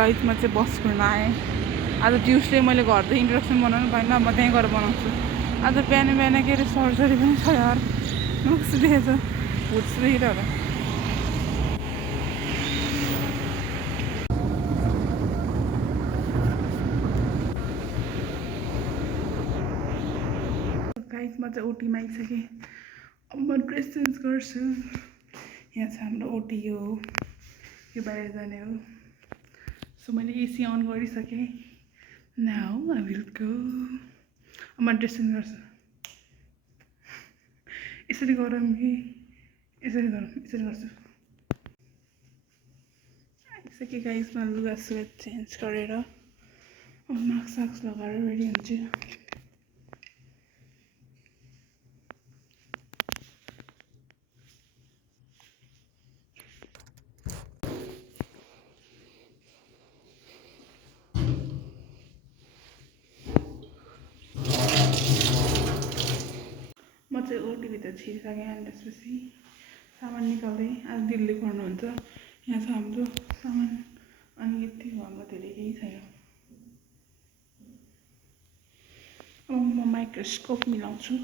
Guys म चाहिँ बस कुर्न आएँ आज ट्युसडे मैले घर त इन्ट्रोडक्सन बनाउनु पाइनँ म त्यहीँ गएर बनाउँछु आज बिहान बिहान के अरे सर्जरी पनि छ यार म कस्तो देखेछ भुट देखिरहँदा गाइस म चाहिँ ओटीमा आइसकेँ अब म ड्रेस चेन्ज गर्छु यहाँ छ हाम्रो ओटी यो बाहिर जाने हो सो मैले एसी अन गरिसकेँ नाउ आई विल गो अब म ड्रेस चेन्ज गर्छु यसरी गरौँ कि यसरी गर्छु आइसकेँ गाइस म लुगा सुगा चेन्ज गरेर अब मास्क साक्स लगाएर रेडी हुन्छु म चाहिँ ओटीभित्र छिरिसकेँ अनि त्यसपछि सामान निकाल्दै आज दिदीले गर्नुहुन्छ यहाँ छ हाम्रो सामान अनि यति हो हाम्रो धेरै केही छैन अब म माइक्रोस्कोप मिलाउँछु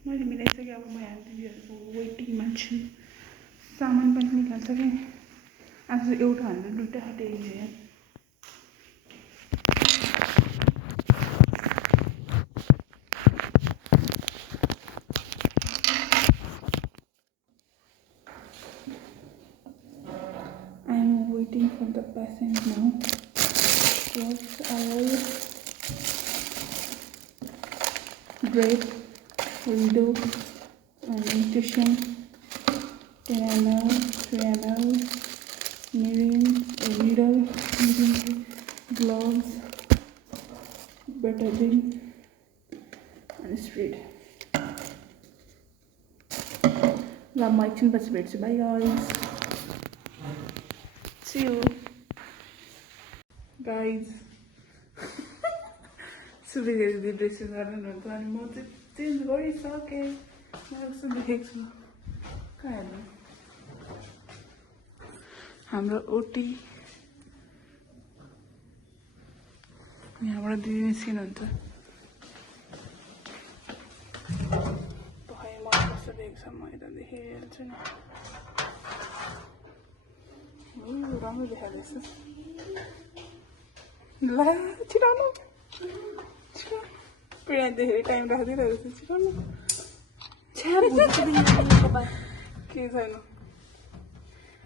मैले मिलाइसकेँ अब म यहाँ दिदीहरूको वेटिङमा छु सामान पनि निकाल्छ आज एउटा हालेर दुईवटा खाँदै I am waiting for the patient now. What's our grape, window, nutrition, 10 ml, 3 ml, needle, gloves, betadine, and spread. Love my chin but spread. Bye guys. See you guys. सुबह जल्दी ड्रेसिङ गर्नुहुन्छ अनि म चाहिँ चेन्ज गरिसकेँ म कस्तो देखेको छु कहाँ हेर्नु हाम्रो ओटी यहाँबाट दिदी निस्किनुहुन्छ भाइ म कस्तो देखेको छ म यता देखिहाल्छु नि राम्रो देखाउँदैछ ला छिराउनु पिँढा धेरै टाइम राखिदिइरहेको छ छिराउनु के छैन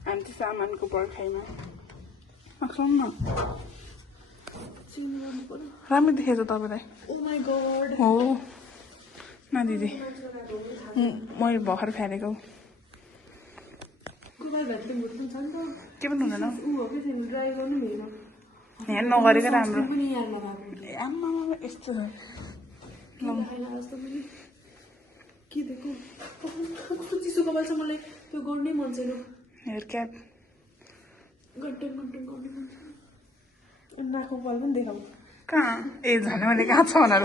हामी चाहिँ सामानको पर्खाइमा सुन न राम्रो देखेछ तपाईँलाई हो न दिदी मैले भर्खर फ्यालेको के पनि हुँदैन यहाँ नगरेको राम्रो आमा यस्तो कस्तो चिसो कपाल छ मलाई त्यो गर्नै मन छैन हेयर क्याप गड्डन गर्ने मन छैन नाकको कपाल पनि देखाऊ कहाँ ए झन् मैले कहाँ छ भनेर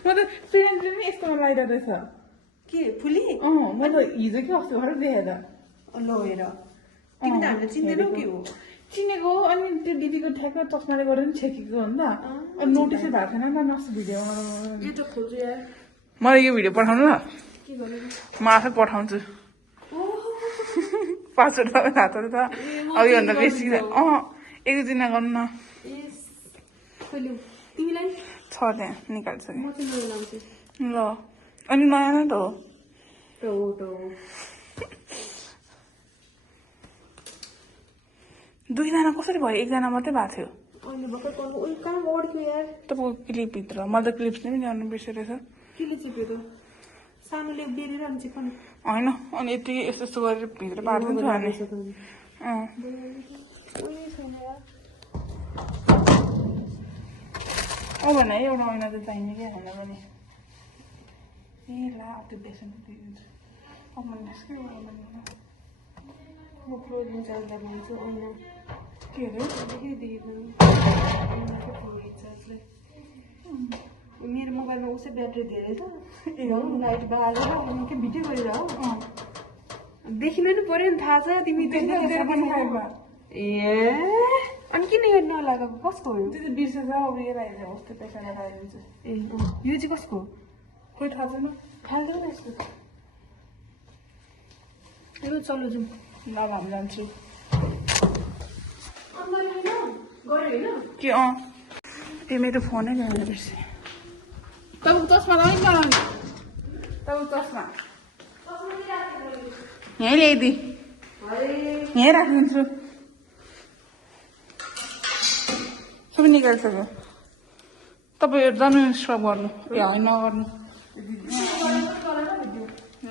म त फ्रेन्डले पनि यस्तोमा लगाइरहेको रहेछ के फुली म त हिजो के अस्ति भएर देखेँ त ल हेर तिमी त हामीले चिन्दैनौ के हो चिनेको हो अनि त्यो दिदीको ठ्याक्क चस्माले गरेर पनि छेकेको हो नि त अनि नोटिसै भएको थिएन नि त नस्तो भिडियो यो त खोल्छु यार मलाई यो भिडियो पठाउनु न के गर्नु म आफै पठाउँछु पासवर्ड तपाईँ हातहरू त अब योभन्दा बेसी एक दुईजना गर्नु न तिमीलाई छ त्यहाँ निकालिसकेँ म चाहिँ लाउँछु ल अनि नयाँ नै त हो दुईजना कसरी भयो एकजना मात्रै भएको थियो अहिले भर्खर गर्नु उयो कहाँ अड्क्यो यार तपाईँको क्लिपभित्र मैले त क्लिप्स नै पनि ल्याउनु बिर्सेरहेछ केले चिप्यो त सानोले बेरेर चिप्नु होइन अनि यतिकै यस्तो यस्तो गरेर भित्र पार्दैन नि अब भन है एउटा ऐना त चाहिने क्या होइन भने ए ला त्यो बेसन दिइदिन्छु अब मैले त्यसकै म फ्लोरिङ चार्ज लगाउँछु ऐना के अरे के दिएको उसै ब्याट्री धेरै छ लाइट बालेर अनि के भिडियो गरेर हो देखिनु नि पर्यो नि थाहा छ तिमी ए अनि किन यो नलागेको कसको हो त्यो त बिर्सेछ अब यो राखेको उस्तै पैसा लगाइदिन्छ ए यो चाहिँ कसको खोइ थाहा छैन फाल्दैन यस्तो यो चलो जाउँ ल हामी जान्छु के ए मेरो फोनै ल्याएर बिर्सेँ तपाईँको चस्मा लगाइ लगाउने तपाईँको चस्मा यहीँ ल्याइदिए यहीँ राखिदिन्छु सबै निकालिसक्यो तपाईँ जानु स्क्रब गर्नु ए होइन नगर्नु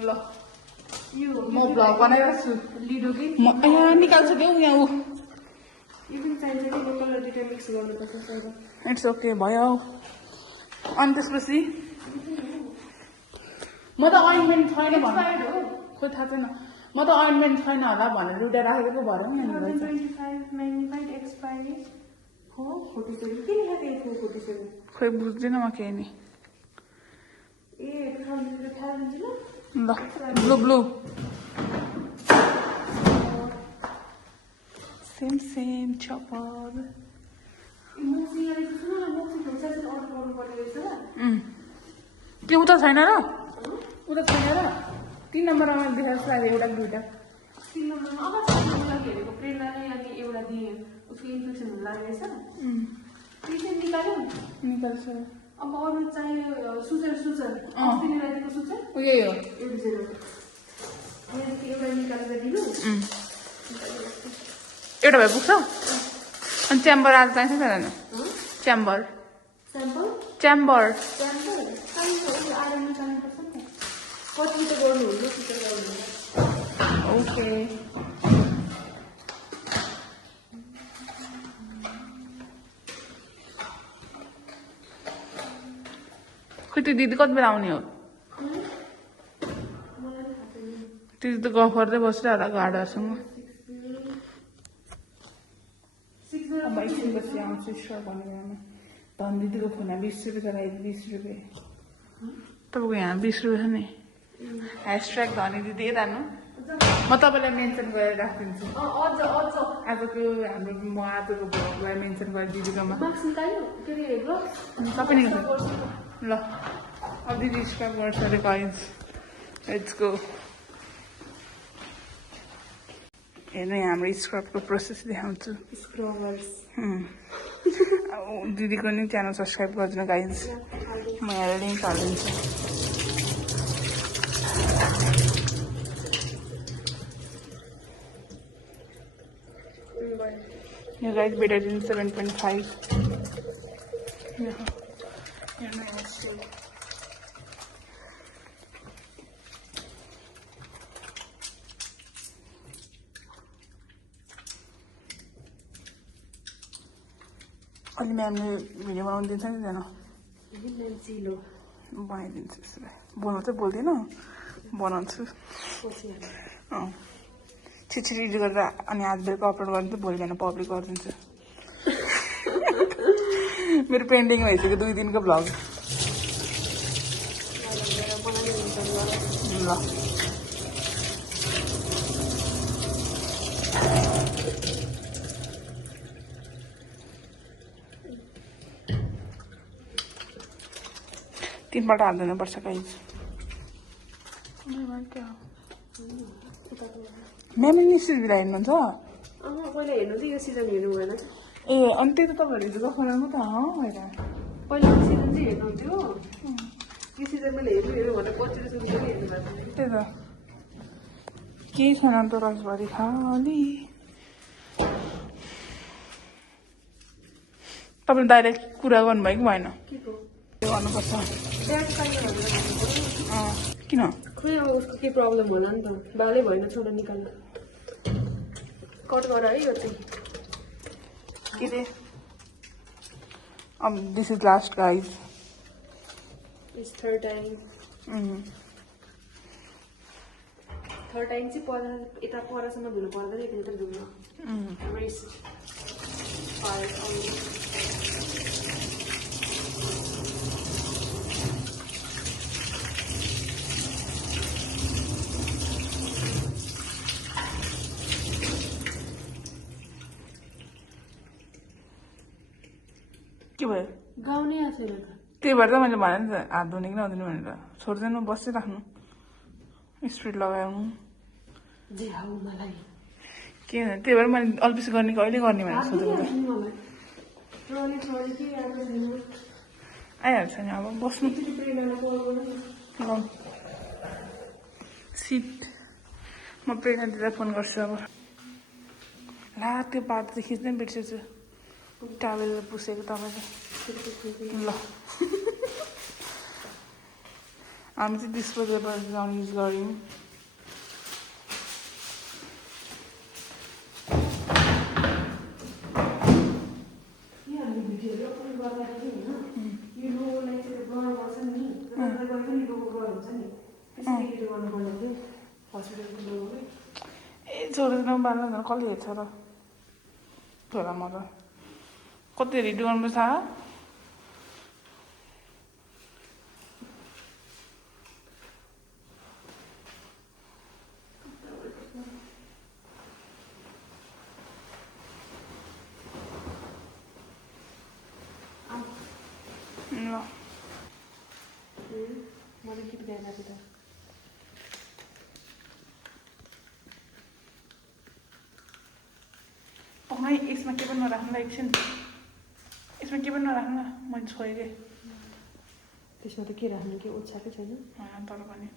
ल म भ्लग बनाइरहेको छु लिडो कि यहाँ निकालिसक्यो यहाँ ऊ यो पनि चाहिन्छ कि यो कलर दुइटा मिक्स गर्नुपर्छ सबै इट्स ओके भयो अनि त्यसपछि म त ओइन्टमेन्ट छैन भन्नु खोइ थाहा छैन म त ओइन्टमेन्ट छैन होला भनेर रुटा राखेको भएर यहाँ 125 एक्सपायरी हो 47 के लेखेको थियो 47 खोइ बुझ्दिनँ म केही नि ए 2000 थाहा हुन्छ ल ल ब्लू ब्लू सेम सेम चपर के उता छैन र उता छैन र 3 नम्बरमा मैले देखाएको छु एउटा दुइटा 3 नम्बरमा अब हेरेको प्रेरणाले अनि एउटा दिए उसको इन्फेक्सन हुन लागेछ त्यो चाहिँ निकाल्यो निकाल्छ अब अरू चाहियो सुचर अस्ट्रेलियाको सुचर यही हो एउटा निकालेर दिनु एउटा भए पुग्छ अनि च्याम्बर आज चाहिन्छ छैन च्याम्बर स्याम्पल च्याम्बर चाहिन्छ आएर निकाल्नुपर्छ नि त कति त गर्नुहुन्छ सुचर गर्नुहुन्छ ओके खोइ त्यो दिदी कति बेला आउने हो दिदी त गफ गर्दै बसिरह होला गाडासँग अब एकछिनपछि आउँछु स्टोर भन्ने बेलामा धन दिदीको फोनमा 20 रुपियाँ चलाइदिनु 20 रुपियाँ तपाईँको यहाँ 20 रुपियाँ छ नि # धनी दिदी यतानु म तपाईँलाई मेन्सन गरेर राखिदिन्छु आजको हाम्रो म आजको भ्लगलाई मेन्सन गरेर दिदीकोमा सबै निकाल्छ ल अब दिदी स्क्रब गर्छ अरे गाइज लेट्स गो हेर्नु यहाँ हाम्रो स्क्रबको प्रोसेस देखाउँछु स्क्रबर्स दिदीको नि च्यानल सब्सक्राइब गरिदिनु गाइज म यहाँ लिङ्क हालिदिन्छु यो गाइज बेटाडिन 7.5 अलि म्यामले भिडियो बनाउनु दिन्छ नि जान बनाइदिन्छु त्यसो भए बोल्नु चाहिँ बोल्दिनँ बनाउँछु छिटछिटो एडिट गरेर अनि आज बेलुका अपलोड गर्नु चाहिँ भोलि बिहान पब्लिक गरिदिन्छु मेरो पेन्डिङ भइसक्यो 2 दिनको भ्लग ल तीनपल्ट हालिदिनुपर्छ गाइज म्याम निश्चित बिदा हेर्नुहुन्छ पहिला हेर्नु चाहिँ यो सिजन हेर्नु भएन ए अनि त्यही त तपाईँहरूले हिजो गफरमा त होइन पहिलाको सिजन चाहिँ हेर्नुहुन्थ्यो यो सिजन मैले हेर्नु भनेर पछिल्लो सिजन पनि हेर्नु भएको त्यही त केही छैन त रसभरि खाली तपाईँले डाइरेक्ट कुरा गर्नुभयो कि भएन के को गर्नुपर्छ ब्याग चाहियो भनेर किन खोइ अब उसको के प्रब्लम होला नि त बालै भएन छोडो निकाल्नु कट गर है यो चाहिँ के अरे अब this is last guys it's third time चाहिँ यता परसम्म धुनु पर्दैन यता यता धुनु रेस्ट के भयो गाउने आएको छैन त त्यही भएर त मैले भने नि त हात धुने कि नधुने भनेर छोड्दैन बसिराख्नु स्प्रिट लगाउनु जे हौ मलाई के त्यही भएर मैले अल्पिस गर्ने कि अहिले गर्ने भनेर सोधेको त आइहाल्छ नि अब बस्नु ल सिट म प्रेरणा दिदीलाई फोन गर्छु अब ला त्यो पात चाहिँ खिच्नै बिर्सेछु टावेल पुसेको तपाईँले ल हामी चाहिँ डिस्पोजेबल गाउन युज गऱ्यौँ ए छोडेर बाल्नु कसले हेर्छ र छोरा म त कति रेडी गर्नुपर्छ थाहा ल मैले गीत गाइरहेको त खै यसमा के पनि नराख्नु ल एकछिन यसमा के पनि नराख्नु मैले छोएँ कि त्यसमा त के राख्नु के ओछ्याएकै छैन तर पनि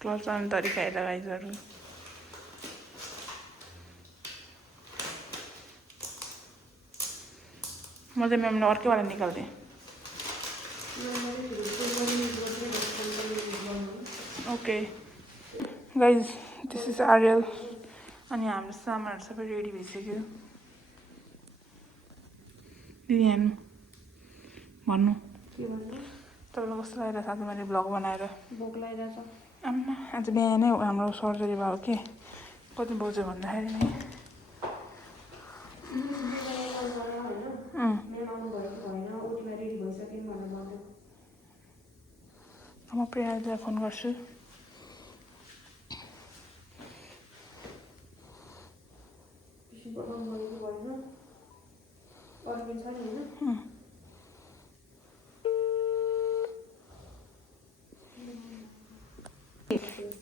क्लच चलाउने तरिका हेरेर गाइजहरू म चाहिँ म्यामले अर्कैबाट निकाल्थेँ ओके गाइज दिस इज आर्यल अनि हाम्रो सामानहरू सबै रेडी भइसक्यो दिदी हेर्नु भन्नु के भन्नु तपाईँलाई कस्तो लागिरहेको छ आज मैले भ्लग बनाएर भोक लागिरहेछ आम्मा आज बिहानै हाम्रो सर्जरी भयो के कति बज्यो भन्दाखेरि नि म प्रियालाई फोन गर्छु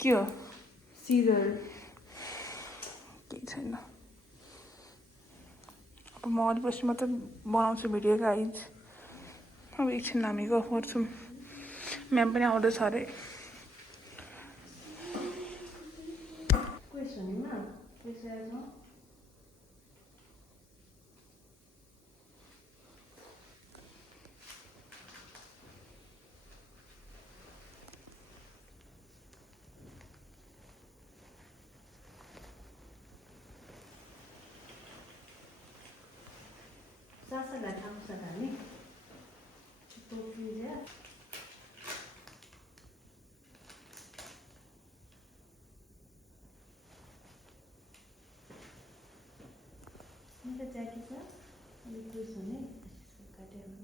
के हो सिजर केही छैन अब म अलिपछि मात्रै बनाउँछु भिडियो गाइज अब एकछिन हामी गफ गर्छौँ म्याम पनि आउँदैछ अरे सासलाई थाम्छ हामी मेरो ज्याकेट छ अलिक लुज हुने काटेर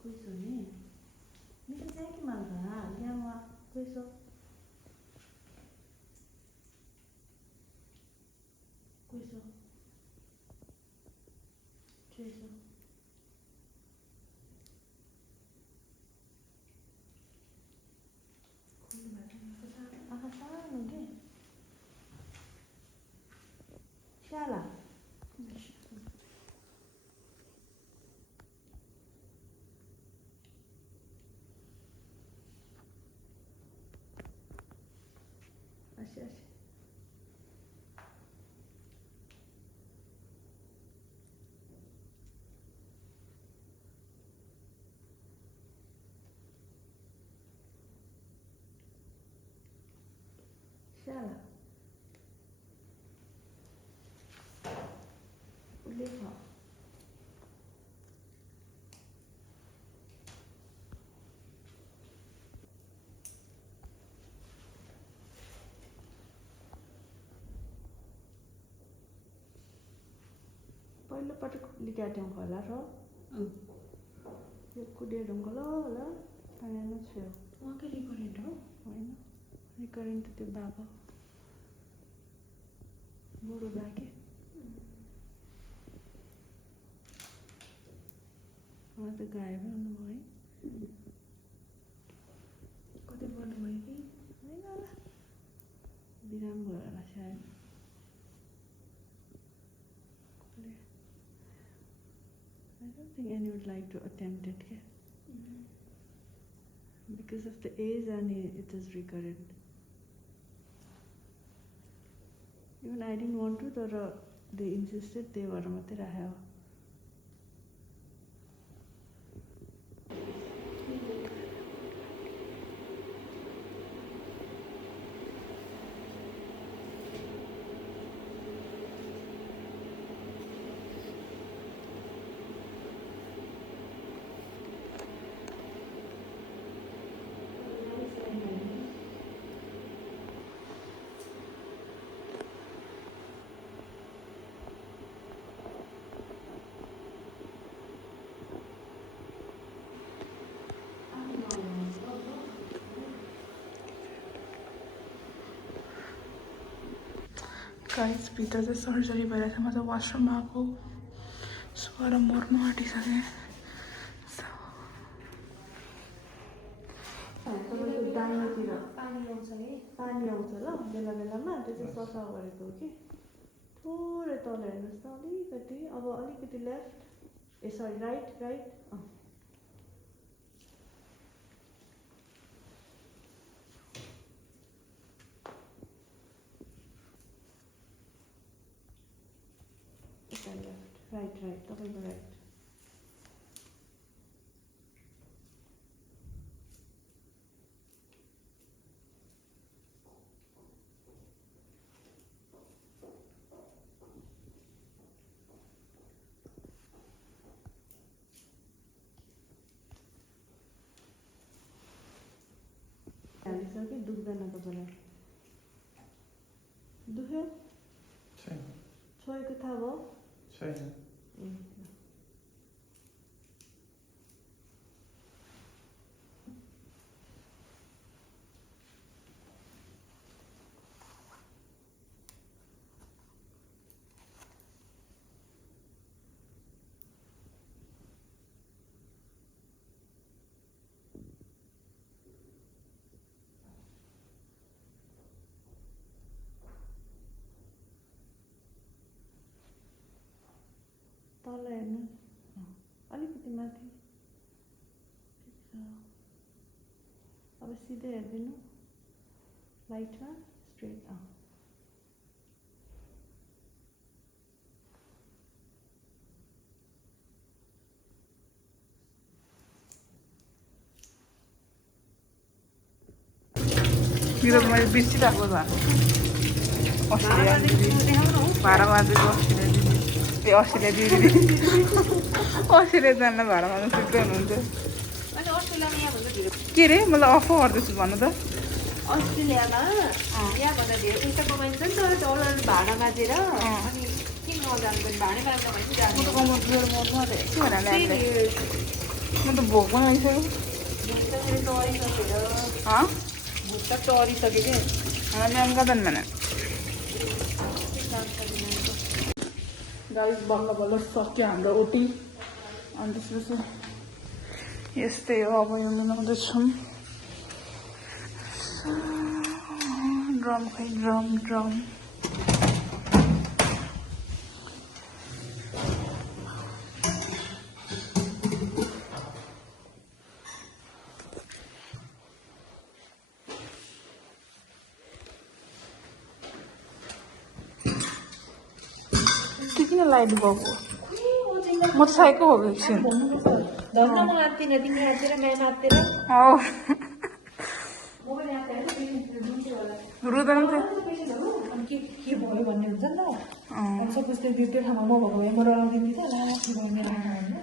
खुइसो नि मेरो ज्याकेट माग्छ यहाँ खुइसो खुइसो खुइसो आँखा सानो के स्याला Shut up. कहिले छ पहिलोपटक लिकाट्यौँ होला र यो कुदेरौँ होला आएन छेउ उहाँकै रिकरेन्ट हो होइन रिकरेन्ट त्यो बाबा बुढो बाके उहाँ त गायबै हुनुभयो है कतै गर्नुभयो कि होइन होला बिराम भयो होला सायद I don't think anyone would like to attempt it because of the age and it is recurrent. Even I didn't want to, but they insisted they were मात्रै राख्यो गाइस भित्र चाहिँ सर्जरी भइरहेछ म चाहिँ वासरुम आएको सुएर मर्नु आँटिसकेँ तपाईँको दाहिनेतिर पानी आउँछ है पानी आउँछ ल बेला बेलामा त्यो चाहिँ सफा गरेको हो कि थोरै तल हेर्नुहोस् त अलिकति अब अलिकति लेफ्ट ए सरी right right left right right तपाईँको राइट हालिसक्यो दुख्दैन तपाईँलाई दुख्यो छोएको थाहा भयो छैन ए तल हेर्नुहोस् अलिकति माथि ठिक छ अब सिधै हेरिदिनु लाइटमा स्ट्रेट मेरो त मैले बिर्सिरहेको झन् अस्ट्रेलिया भाडा माझेको अस्ट्रेलिया दिदी ए अस्ट्रेलिया दिदी अस्ट्रेलिया जान भाडा माझ्नु सुत्दै हुनुहुन्छ अनि अस्ट्रेलियामा यहाँभन्दा धेरै के अरे मलाई अफर गर्दैछु भन्नु त अस्ट्रेलियामा यहाँभन्दा धेरै पैसा कमाइन्छ नि त डलर भाडा माझेर अनि किन नजानु भाडै माग्दा भने म जानु त कमाउँछु मेरो मर्नु आँट्यो के भनेर ल्याएर म त भोक पनि आइसक्यो भुक्क टरिसक्यो क्या खाना ल्याउनु गर्दैन भने गाइस बल्ल बल्ल सक्यो हाम्रो ओटी अनि त्यसपछि यस्तै हो अब यो मिलाउँदैछौँ ड्रम खै ड्रम ड्रम किन लाइट गएको म त साइको हो एकछिन धन्न म आत्तिनँ तिमी आत्तेर म्याम आत्तेर रुँदैन थियो अनि के भयो भन्ने हुन्छ नि त अब सपोज त्यो ठाउँमा म भएको भए म डराउँदिनँ क्या ला के गर्ने लाग्नु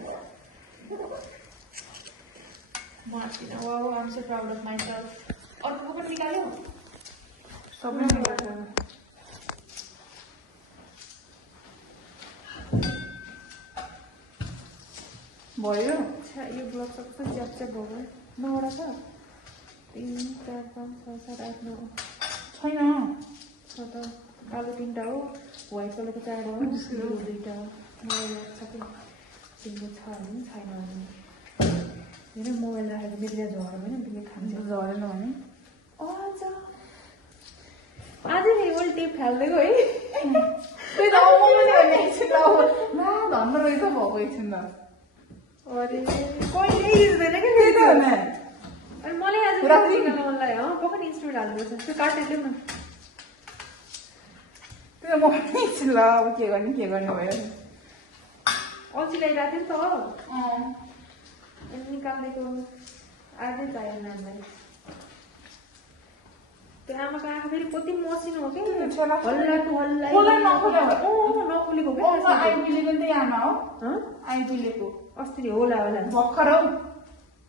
म आँट्दिनँ wow I am so proud of myself अर्को पनि निकाल्यो सबै निकाल्छ भयो अच्छा यो ब्लक त कस्तो च्याप भयो 9वटा छ 3 4 5 6 7 8 9 छैन छ त कालो 3टा हो व्हाइट कलरको 4 हो 2टा मोबाइल छ कि तिम्रो छ भने छैन भने मेरो मोबाइल राखेको बिग्रिया झर्यो भने तिमीले खान्छ झरेन भने आज नि ओल टेप फाल्दिएको है त्यही त अब मैले भने एकछिन त अब ला धन्न रहेछ भएको एकछिन त अरे कहिले हिँड्दैन कि त्यही त हो नि अनि मलाई आज राति निकाल्न मन लाग्यो पक्का इन्स्ट्रुमेन्ट हाल्नुपर्छ त्यो काटेर ल्याउँ न त्यो म एकछिन ल अब के गर्ने भयो अल्छी ल्याइरहेको थियो नि त अनि निकाल्नेको आजै चाहियो नानीलाई त्यो आमाको आँखा फेरि कति मसिनो हो कि हल्लाको हल्ला नखुलेको क्या आइबिलेको त्यही आमा हो आइबिलेको अस्ति होला भर्खर हौ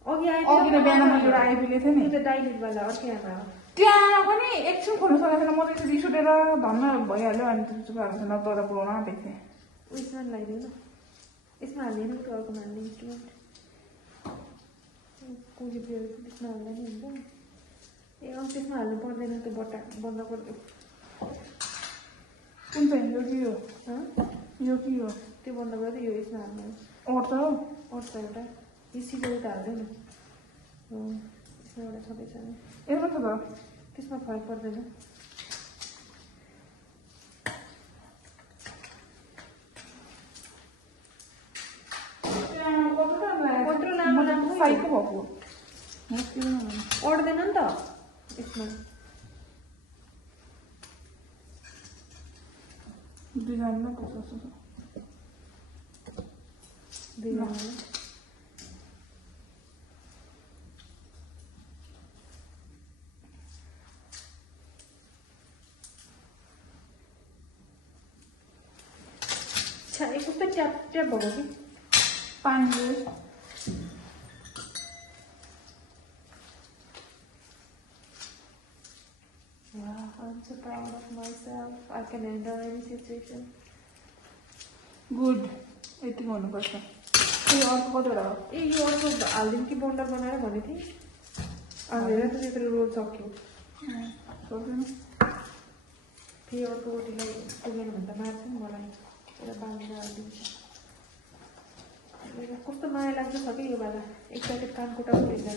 अघि अघि नै बिहान मैले एउटा आइबिलेको थिएँ नि त्यो डाइलेट वाला अर्कै आमा हो त्यो आमा पनि एकछिन खोल्नु सकेको थिएन म त रिस उठेर धन्न भइहाल्यो अनि त्यो चुपाएको छैन तर पुऱ्याउन आँटेको थिएँ उयसमा लगाइदिउँ न यसमा हाल्दैन त्यो अर्कोमा हाल्ने इन्स्ट्रुमेन्ट कोही त्यसमा हाल्दा नि हुन्छ ए त्यसमा हाल्नु पर्दैन त्यो बट्टा बन्द गर्यो कुन चाहिँ यो कि यो कि हो त्यो बन्द गर्दै यो यसमा हाल्नु अट्छ हौ अट्छ एउटा यो सिधै त हाल्दैन यसमा एउटा छँदैछ नि यसमा छ त त्यसमा फरक पर्दैन कत्रो लामो लामो साइको भएको अट्दैन नि त यसमा दुईजनामा कस्तो दुईजना कस्तो ट्याप ट्याप भएको कि पानीले I'm so proud of myself. I can handle any situation. Good यति गर्नुपर्छ ए अर्को कतिवटा हो ए यो अर्को हालिदिउँ कि बन्डर बनाएर भनेको थिएँ हालेर त त्यत्रो रोल सक्यो फेरि अर्को ओटीलाई पुगेन भने त मार्छ नि मलाई एउटा बाँधेर हालिदिन्छ कस्तो माया लाग्दो छ कि यो बेला एकचोटि कामको टाउको हेर्दा